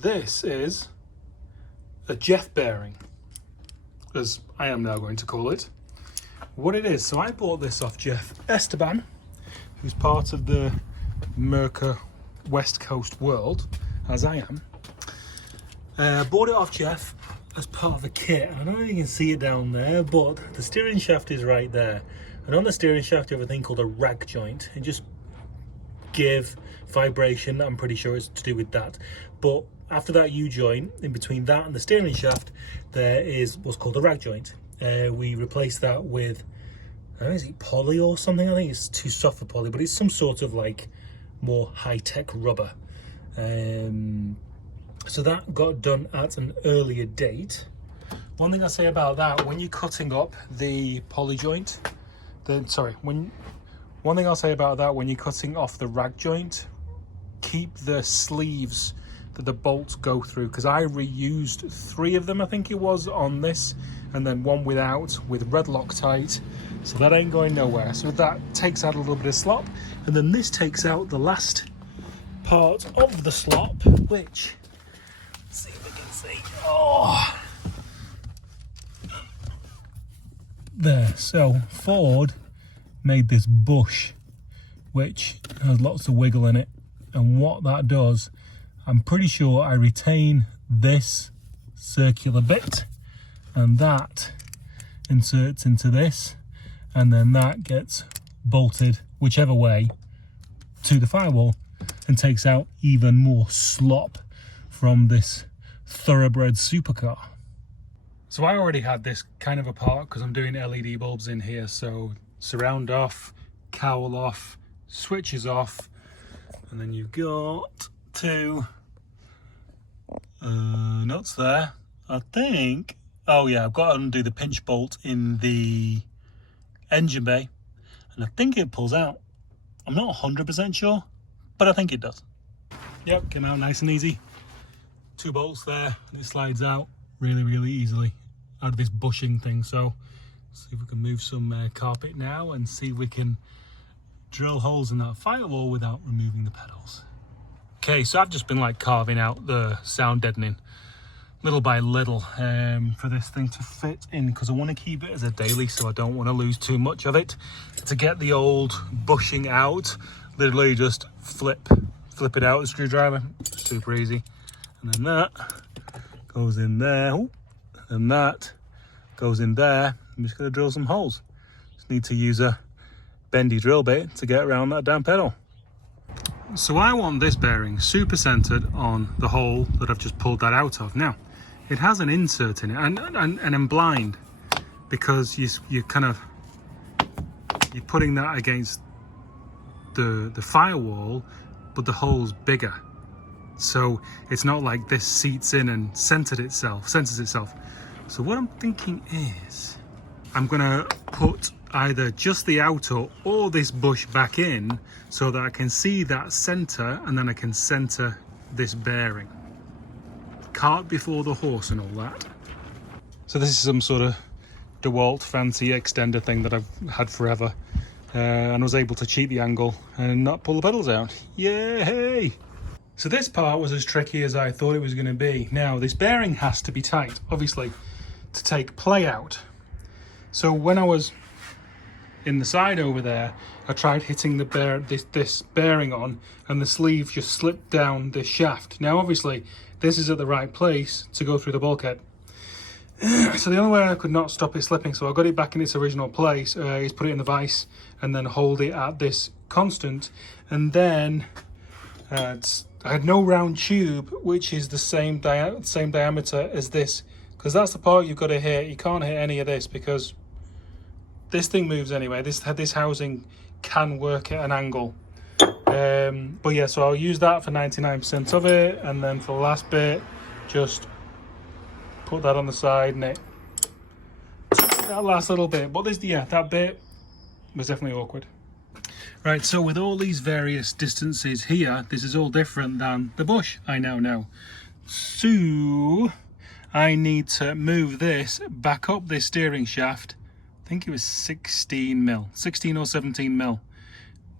This is a Jeff bearing, as I am now going to call it. What it is, so I bought this off Jeff Esteban, who's part of the Merca West Coast world, as I am. Bought it off Jeff as part of the kit. I don't know if you can see it down there, but the steering shaft is right there. And on the steering shaft you have a thing called a rag joint. It just give vibration, I'm pretty sure it's to do with that. But after that U-joint, in between that and the steering shaft, there is what's called a rag joint. We replaced that with, I don't know, is it poly or something? I think it's too soft for poly, but it's some sort of like more high-tech rubber. So that got done at an earlier date. One thing I say about that, when you're cutting up the poly joint, one thing I'll say about that, when you're cutting off the rag joint, keep the sleeves that the bolts go through, because I reused 3 of them, I think it was, on this, and then one without, with red Loctite, so that ain't going nowhere. So that takes out a little bit of slop, and then this takes out the last part of the slop, which, let's see if we can see, oh, there. So Ford made this bush which has lots of wiggle in it, and what that does, I'm pretty sure I retain this circular bit and that inserts into this, and then that gets bolted whichever way to the firewall and takes out even more slop from this thoroughbred supercar. So I already had this kind of apart because I'm doing LED bulbs in here, so surround off, cowl off, switches off, and then you've got 2 nuts there, I think. Oh yeah, I've got to undo the pinch bolt in the engine bay, and I think it pulls out. I'm not 100% sure, but I think it does. Yep, came out nice and easy. 2 bolts there, and it slides out really easily out of this bushing thing. So see if we can move some carpet now and see if we can drill holes in that firewall without removing the pedals. Okay, so I've just been like carving out the sound deadening little by little for this thing to fit in, because I want to keep it as a daily, so I don't want to lose too much of it. To get the old bushing out, literally just flip it out with a screwdriver, super easy. And then that goes in there, and that goes in there. I'm just going to drill some holes. Just need to use a bendy drill bit to get around that damn pedal. So I want this bearing super centered on the hole that I've just pulled that out of. Now, it has an insert in it, and I'm blind because you're putting that against the firewall, but the hole's bigger. So it's not like this seats in and centers itself. So what I'm thinking is, I'm gonna put either just the outer or this bush back in so that I can see that center, and then I can center this bearing. Cart before the horse and all that. So this is some sort of DeWalt fancy extender thing that I've had forever, and I was able to cheat the angle and not pull the pedals out. Yay! So this part was as tricky as I thought it was going to be. Now this bearing has to be tight, obviously, to take play out. So when I was in the side over there, I tried hitting this bearing on, and the sleeve just slipped down this shaft. Now obviously this is at the right place to go through the bulkhead. So the only way I could not stop it slipping, so I got it back in its original place, is put it in the vise and then hold it at this constant. And then I had no round tube, which is the same diameter as this, because that's the part you've got to hit. You can't hit any of this because this thing moves anyway. This housing can work at an angle. But yeah, so I'll use that for 99% of it, and then for the last bit, just put that on the side, and it that last little bit. But that bit was definitely awkward. Right, so with all these various distances here, this is all different than the bush, I now know. So I need to move this back up this steering shaft. I think it was 16 or 17 mil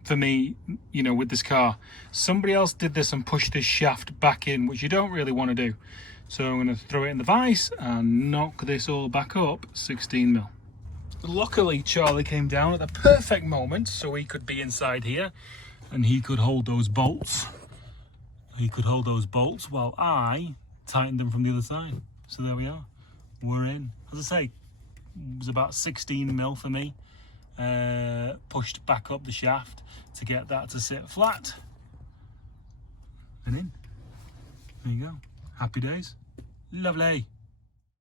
for me, you know, with this car. Somebody else did this and pushed this shaft back in, which you don't really want to do. So I'm going to throw it in the vise and knock this all back up 16 mil. Luckily, Charlie came down at the perfect moment so he could be inside here and he could hold those bolts. He could hold those bolts while I tightened them from the other side. So there we are. We're in. As I say, it was about 16 mil for me. Pushed back up the shaft to get that to sit flat. And in. There you go. Happy days. Lovely.